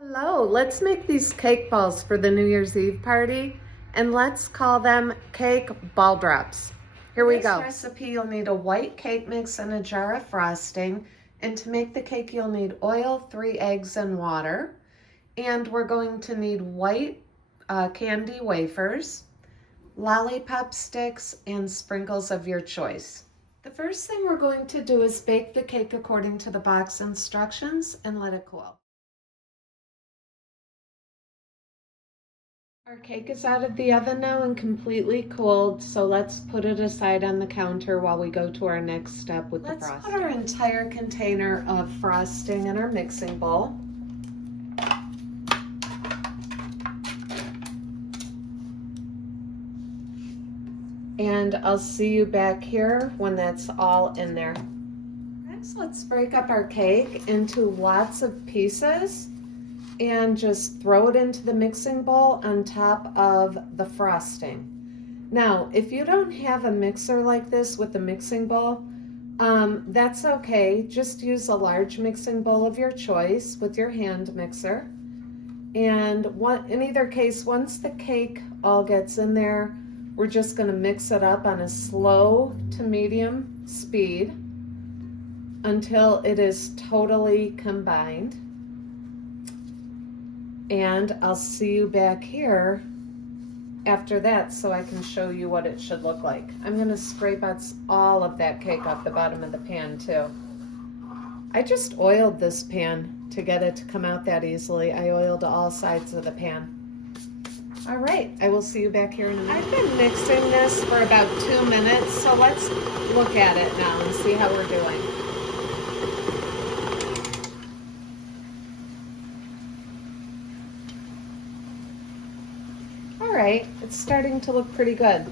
Hello, let's make these cake balls for the New Year's Eve party, and let's call them cake ball drops. Here we go. For this recipe, you'll need a white cake mix and a jar of frosting, and to make the cake, you'll need oil, 3 eggs, and water. And we're going to need white candy wafers, lollipop sticks, and sprinkles of your choice. The first thing we're going to do is bake the cake according to the box instructions and let it cool. Our cake is out of the oven now and completely cooled, so let's put it aside on the counter while we go to our next step with the frosting. Let's put our entire container of frosting in our mixing bowl. And I'll see you back here when that's all in there. Next, let's break up our cake into lots of pieces and just throw it into the mixing bowl on top of the frosting. Now, if you don't have a mixer like this with a mixing bowl, that's okay. Just use a large mixing bowl of your choice with your hand mixer. And in either case, once the cake all gets in there, we're just going to mix it up on a slow to medium speed until it is totally combined. And I'll see you back here after that so I can show you what it should look like. I'm going to scrape out all of that cake off the bottom of the pan too. I just oiled this pan to get it to come out that easily. I oiled all sides of the pan. All right, I will see you back here in a minute. I've been mixing this for about 2 minutes, so let's look at it now and see how we're doing. All right, it's starting to look pretty good.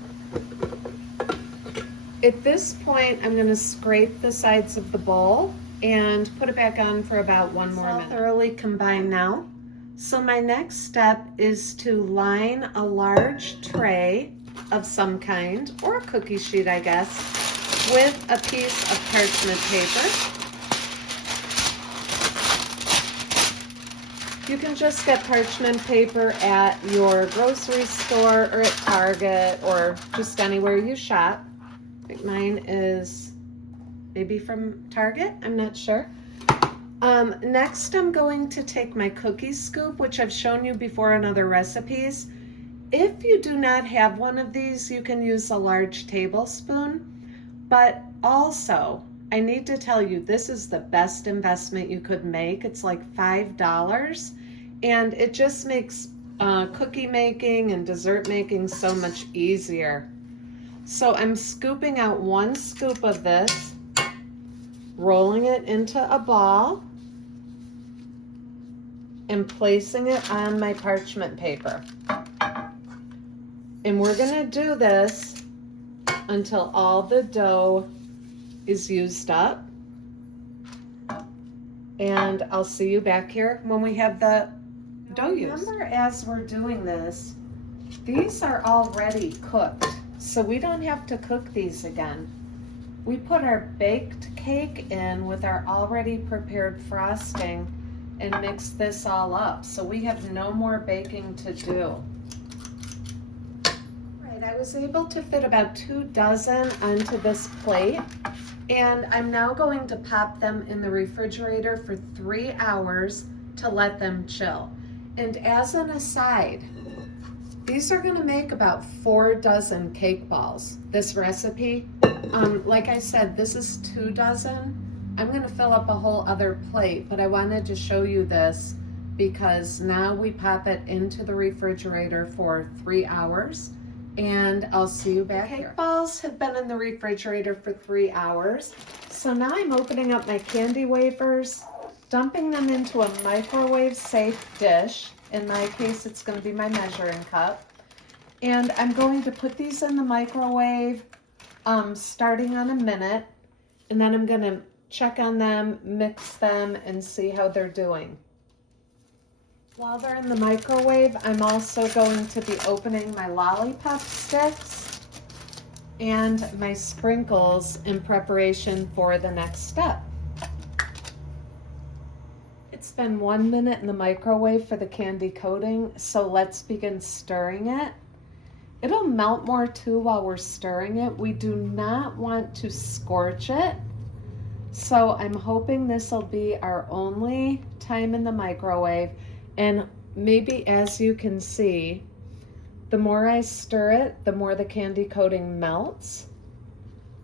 At this point, I'm going to scrape the sides of the bowl and put it back on for about 1 more minute. It's all thoroughly combined now. So my next step is to line a large tray of some kind, or a cookie sheet, I guess, with a piece of parchment paper. You can just get parchment paper at your grocery store or at Target or just anywhere you shop. I think mine is maybe from Target, I'm not sure. Next, I'm going to take my cookie scoop, which I've shown you before in other recipes. If you do not have one of these, you can use a large tablespoon. But also, I need to tell you, this is the best investment you could make. It's like $5, and it just makes cookie making and dessert making so much easier. So I'm scooping out 1 scoop of this, rolling it into a ball, and placing it on my parchment paper. And we're gonna do this until all the dough is used up. And I'll see you back here when we have the dough used. Remember, as we're doing this, these are already cooked, so we don't have to cook these again. We put our baked cake in with our already prepared frosting and mix this all up. So we have no more baking to do. Right, I was able to fit about 2 dozen onto this plate, and I'm now going to pop them in the refrigerator for 3 hours to let them chill. And as an aside, these are gonna make about 4 dozen cake balls. This recipe, like I said, this is 2 dozen. I'm gonna fill up a whole other plate, but I wanted to show you this because now we pop it into the refrigerator for 3 hours, and I'll see you back here. Cake balls have been in the refrigerator for 3 hours. So now I'm opening up my candy wafers, dumping them into a microwave safe dish. In my case, it's gonna be my measuring cup. And I'm going to put these in the microwave starting on 1 minute, and then I'm gonna check on them, mix them, and see how they're doing. While they're in the microwave, I'm also going to be opening my lollipop sticks and my sprinkles in preparation for the next step. It's been 1 minute in the microwave for the candy coating, so let's begin stirring it. It'll melt more too while we're stirring it. We do not want to scorch it. So I'm hoping this will be our only time in the microwave. And maybe as you can see, the more I stir it, the more the candy coating melts.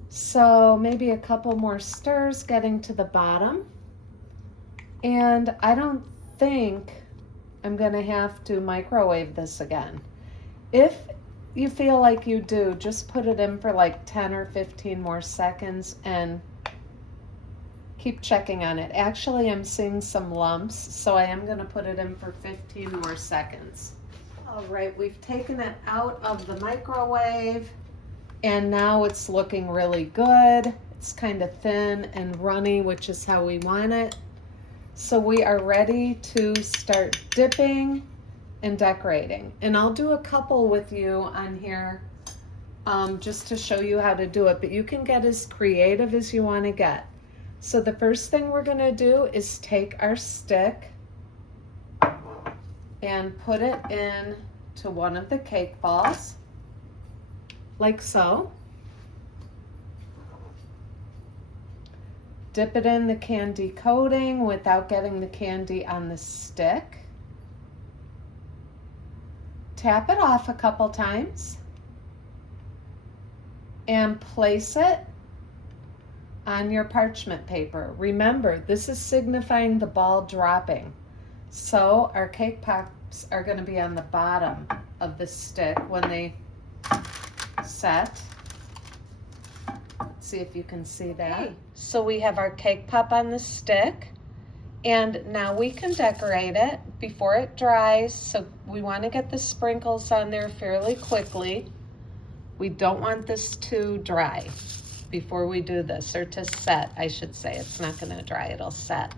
So maybe a couple more stirs getting to the bottom. And I don't think I'm gonna have to microwave this again. If you feel like you do, just put it in for like 10 or 15 more seconds and keep checking on it. Actually, I'm seeing some lumps, so I am gonna put it in for 15 more seconds. All right, we've taken it out of the microwave and now it's looking really good. It's kind of thin and runny, which is how we want it. So we are ready to start dipping and decorating. And I'll do a couple with you on here just to show you how to do it, but you can get as creative as you want to get. So the first thing we're going to do is take our stick and put it in to one of the cake balls, like so. Dip it in the candy coating without getting the candy on the stick. Tap it off a couple times and place it on your parchment paper. Remember, this is signifying the ball dropping. So our cake pops are going to be on the bottom of the stick when they set. Let's see if you can see that. Okay. So we have our cake pop on the stick, and now we can decorate it before it dries. So we want to get the sprinkles on there fairly quickly. We don't want this to dry before we do this, or to set, I should say. It's not going to dry, it'll set.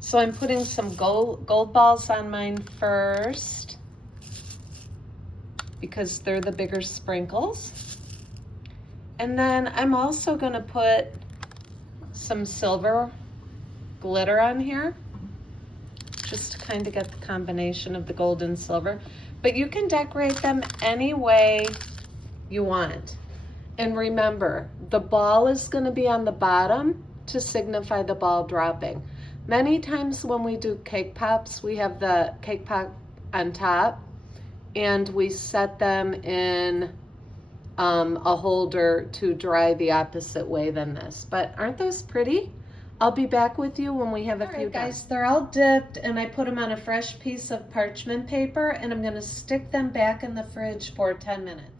So I'm putting some gold balls on mine first because they're the bigger sprinkles. And then I'm also going to put some silver glitter on here just to kind of get the combination of the gold and silver. But you can decorate them any way you want. And remember, the ball is going to be on the bottom to signify the ball dropping. Many times when we do cake pops, we have the cake pop on top and we set them in a holder to dry the opposite way than this. But aren't those pretty? I'll be back with you when we have a few guys. They're all dipped and I put them on a fresh piece of parchment paper and I'm going to stick them back in the fridge for 10 minutes.